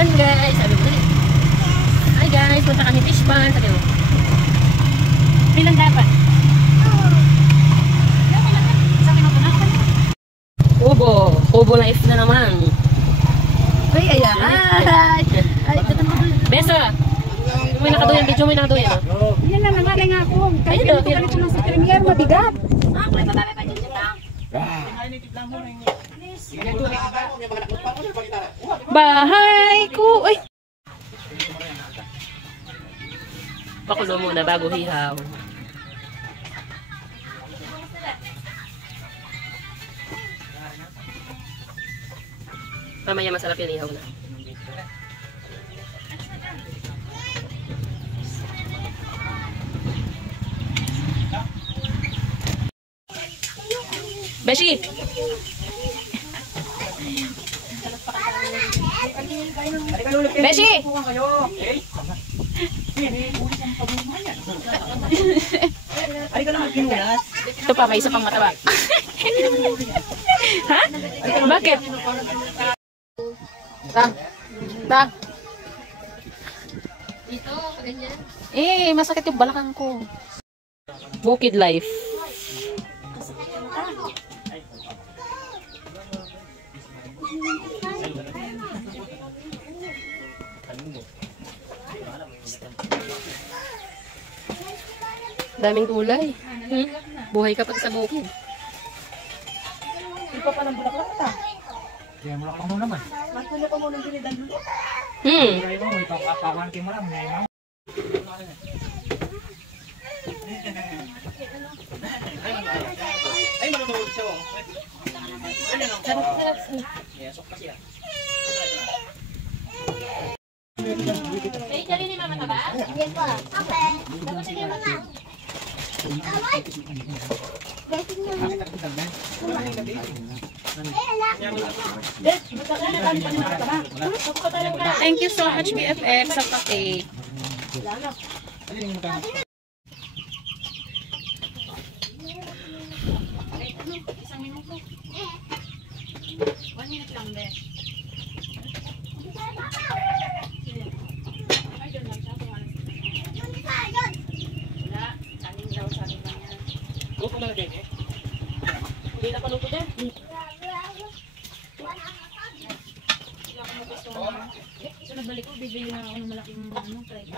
pan guys. Sabi mo dali. Hi guys, punta kami fish pan. Sabi mo. Bilang dapat? Kubo. Kubo ng F na naman. Ay, ayan. Ay, Besa. May nakaduyan. Video may nakaduyan. yan na nangaling ako. Kahit Ayun, ganito ka nito lang sa premier, mabigat. Bahay ko. Ay. Pakulo muna bago hihaw. Mamaya masarap yung ihaw na. Beshi! Beshi! Ito pa, may isa pang mataba. Ha? Bakit? Ta. Dito, ganyan. Masakit yung balakang ko. Bukid life. Daming kulay. Buhay ka pati sa bukid. Hindi pa palang bulaklak ta. Kaya mo lang naman. Matuloy pa muna ginidan dulu. Kaya mo, may pangkatawan kayo mo lang. Ay, manunood siya. Yesok pa siya. Ay, kali ni mama ba? Hindi po. Okay. Tapos sige mga. Away. Besin mo. Thank you so much, BFX, sa pake. Hindi na paluto dyan. So, nagbalik ko, bibili na ako ng malaking tray.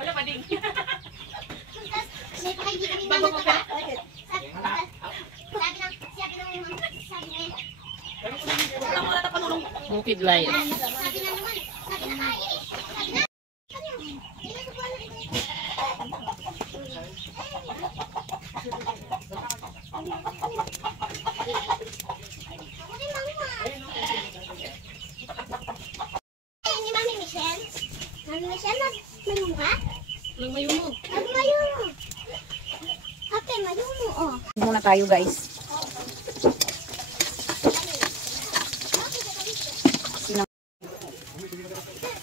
Wala pa din. Bago ko pa. Bukid life. Muna tayo, guys.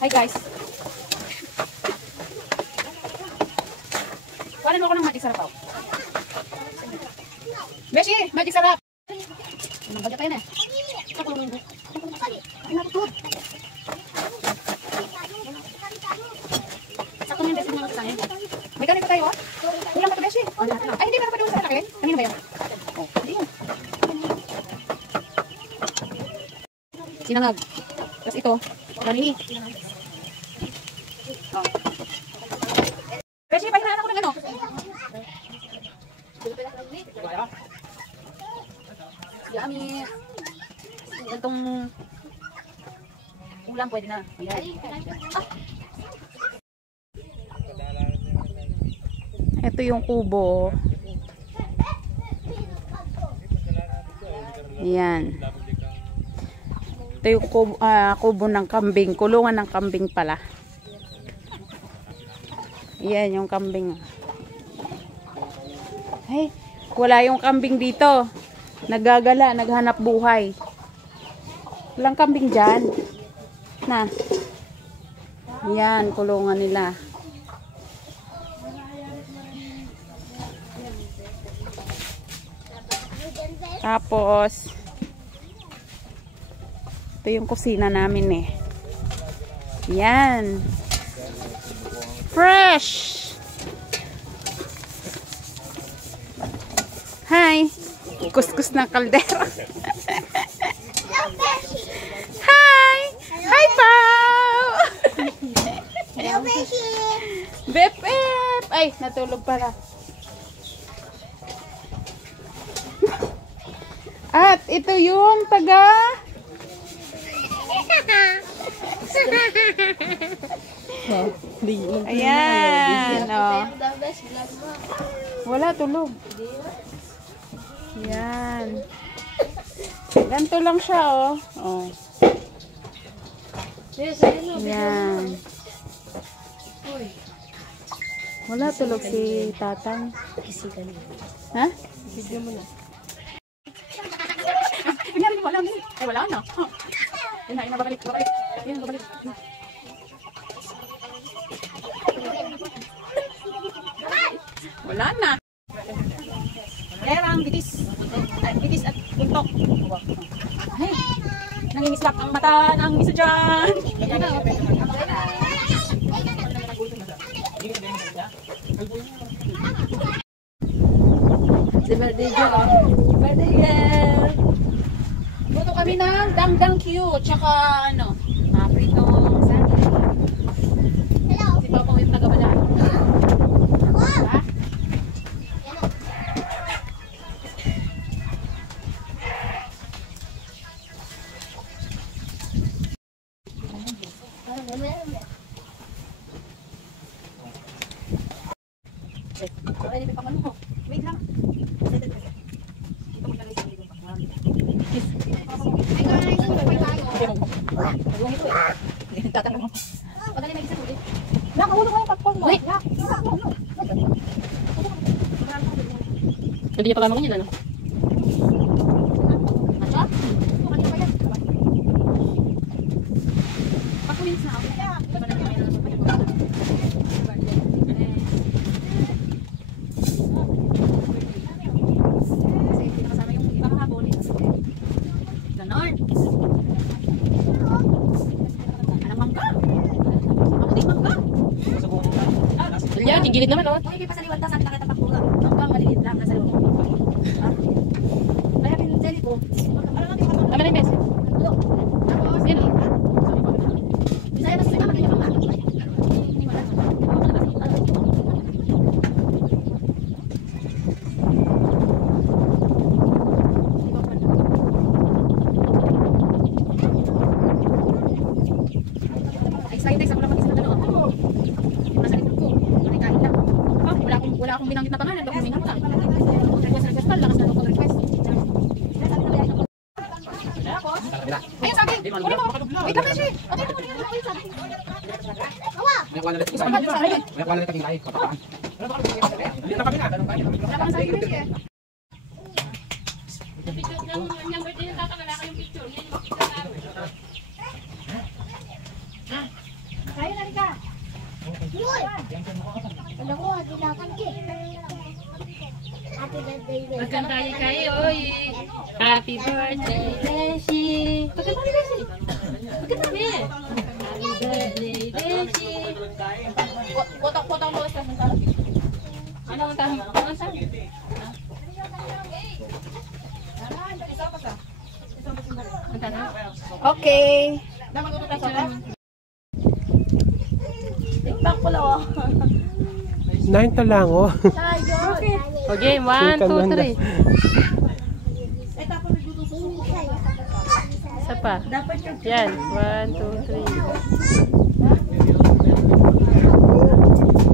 Hi, guys. Kuhanin mo ako ng magic sarap. Beshi, magic sarap. Anong bagay tayo na? Sakto mo yung beshi naman sa akin. May ganito tayo, ah. Kulang pa ito, Beshi. Ay, hindi, meron pa doon sa akin. Kanino ba yun? Oh, hindi yun. Sinangag. Tapos ito, nanini. Oh. Beshi, pahinaan ako ng ano. Yummy. Itong ulam pwede na. Ayan. Ito yung kubo. Ayan. Ito yung kubo ng kambing. Kulungan ng kambing pala. Ayan yung kambing. Ay, wala yung kambing dito. Nagagala, naghanap buhay. Walang kambing dyan. Na. Yan, kulungan nila. Tapos, Ito yung kusina namin eh. Yan. Fresh! Hi! Kuskus ng kaldero. Hi! Hi, Pao! Bep, bep! Ay, natulog pala. At ito yung taga... Ayan, oh. Wala, tulog. Yan. Ganito lang siya, oh. Oh. Yan. Wala, tulog si Tatang. Ha? Ay, wala na. Yan na, babalik. Yan, babalik. Wala na. Lerang, bitis. Ay, bitis at buntok. Ay, nangingislap ang mata ng isa dyan. Si Birthday girl. Birthday girl. Buto kami ng dangdang cute. Tsaka ano, pritong sardine. Si Papa yung taga-bala. Ha? Wait lang. Hindi niya pagkamangan yun, ano? Yan, yung gilid naman, oh. Hindi pa sa liwat na, sabi nakita pa po. Hanggang maliit lang, nasa loob. Kaya pinili ko. Tama na yung mess. Yan, oh. Bisaya na sa naman niya pa. Excited sa mga pagkisip na doon. Nasa likod ko. Nakain lang. Wala akong binanggit na pangalan. Bakit huminga mo lang? Request pa. Lakas na ako request. Ayun sa akin. Kunin mo. Wait lang, Beshi. Okay, kunin mo. Ayun sa akin. May kuha na rin tayo. May kuha na rin kaming lahi. Papakaan. Hindi na kami na. Wala kang sa akin, Beshi. Yung birthday ng tatang, wala kayong picture. Yan yung picture namin. Kaya na rin ka. Yun! Alam ko, dilakan ka. Happy birthday, Beshi. Magkanta kayo, oy. Happy birthday, Beshi. Magkanta ni Beshi. Magkanta ni. Happy birthday, Beshi. Potong mo sa mga. Ano ang tayo? Ano ang tayo? Magkanta? Okay. Tikpak ko lang, oh. 9 to lang, oh. Okay, 1, 2, 3. Isa pa. Yan, 1, 2, 3.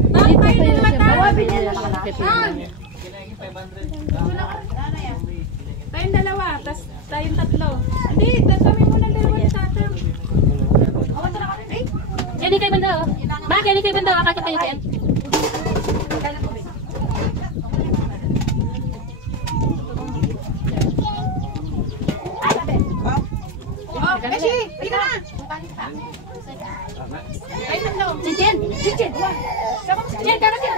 Dito pa yun siya para pinilakakitin niya. Tayong dalawa, tas tayong tatlo. Hindi, kami muna dalawa ni Tatang. Yan kay banda, oh. Ma, yan kay banda, akakit kayo kayan. Oh, Beshi, hindi na. Ay, tatlo. Chichen! Chichen! Jen, karat yan.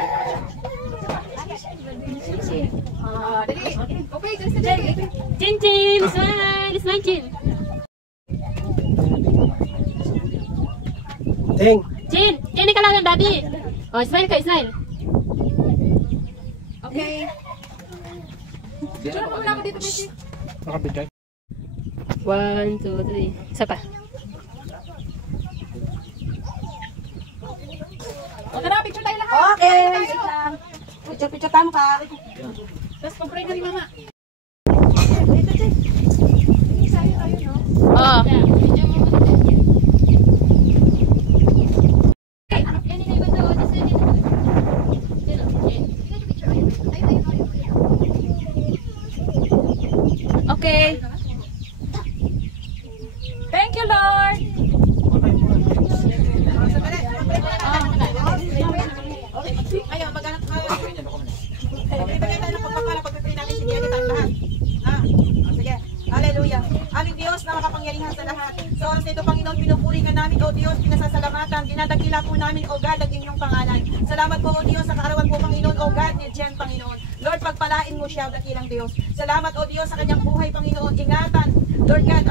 Dali. Okay, dali sa Jen. Chin Chin! Smile! Smile Chin! Ting. Chin, Chin, ka lang ng daddy. Oh, smile ka, smile. Okay. Sure, wala ka dito, Beshi. Nakabidyo. 1, 2, 3. Isa pa. O, tara, picture tayo lahat. Okay, wait lang. Picture tayo ka. Tapos, pag-pray na ni Mama. Oh. Okay. Thank you, Lord. Ayaw, maghanap ka. Ibigay tayo ng pagpapala pag-pray natin si Diyan tayong lahat. Sige. Hallelujah. Aming Diyos na makapangyarihan sa lahat. Sa oras nito, Panginoon, pinupuri ka namin, O Diyos, pinasasalamatan, dinadakila po namin, O God, ang inyong pangalan. Salamat po, O Diyos, sa kaarawan po, Panginoon, O God, ni Jen, Panginoon. Lord, pagpalain mo siya, dakilang Diyos. Salamat, O Diyos, sa kanyang buhay, Panginoon. Ingatan, Lord God,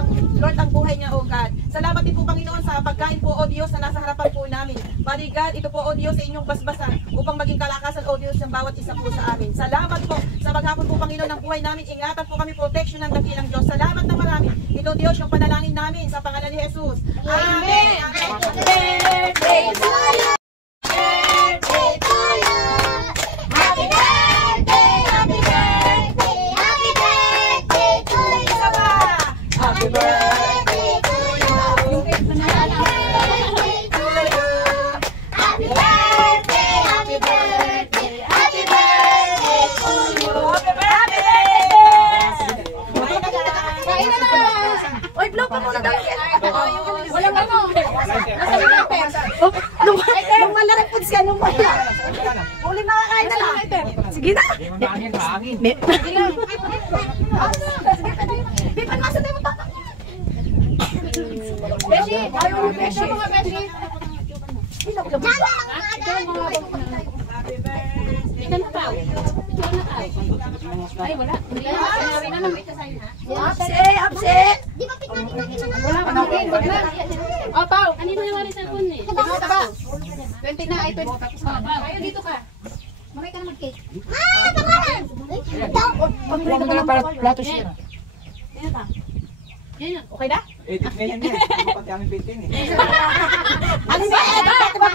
ang buhay niya, O God. Salamat din po, Panginoon, sa pagkain po, O Diyos, na nasa harapan po namin. Father God, ito po, O Diyos, sa inyong basbasan upang maging kalakasan, O Diyos, ng bawat isa po sa amin. Salamat po sa maghapon po, Panginoon, ng buhay namin. Ingatan po kami, protection ng dakilang Diyos. Salamat na marami. Ito, Diyos, yung panalangin namin sa pangalan ni Jesus. Amen! Birthday to you. Birthday to you. Happy birthday, happy birthday, happy birthday to you. Happy birthday to you. Happy birthday, happy birthday, happy birthday to you. Happy birthday. Kain na na. Oy, blow pa muna daw. Walang ano. Nasa lighter. Nung malaking foods ka, nung wala. Uli makakain na lang. Sige na. Mahangin, mahangin. Pipan, masa tayo magtata. Beshi, ayaw mo, Beshi. Mga Beshi. Ay, wala. Apse. Wala ka natin. Wag na. O, Pao. Kanino yung wari sa phone eh? Ito ba? 20 na. Ay, 20. Ayaw, dito ka. Mamay ka na mag-cake. Pangalan. Huwag mo na lang para plato siya. Yan. Okay na? Edit na yan eh. Hindi pati aming painting eh. Ano ba?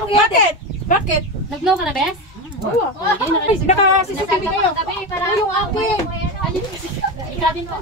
Bakit? Bakit? Nag-blow ka na, Bes? Oo. Naka-CCTV kayo. Tabi, para Yung akin. Ikabin mo.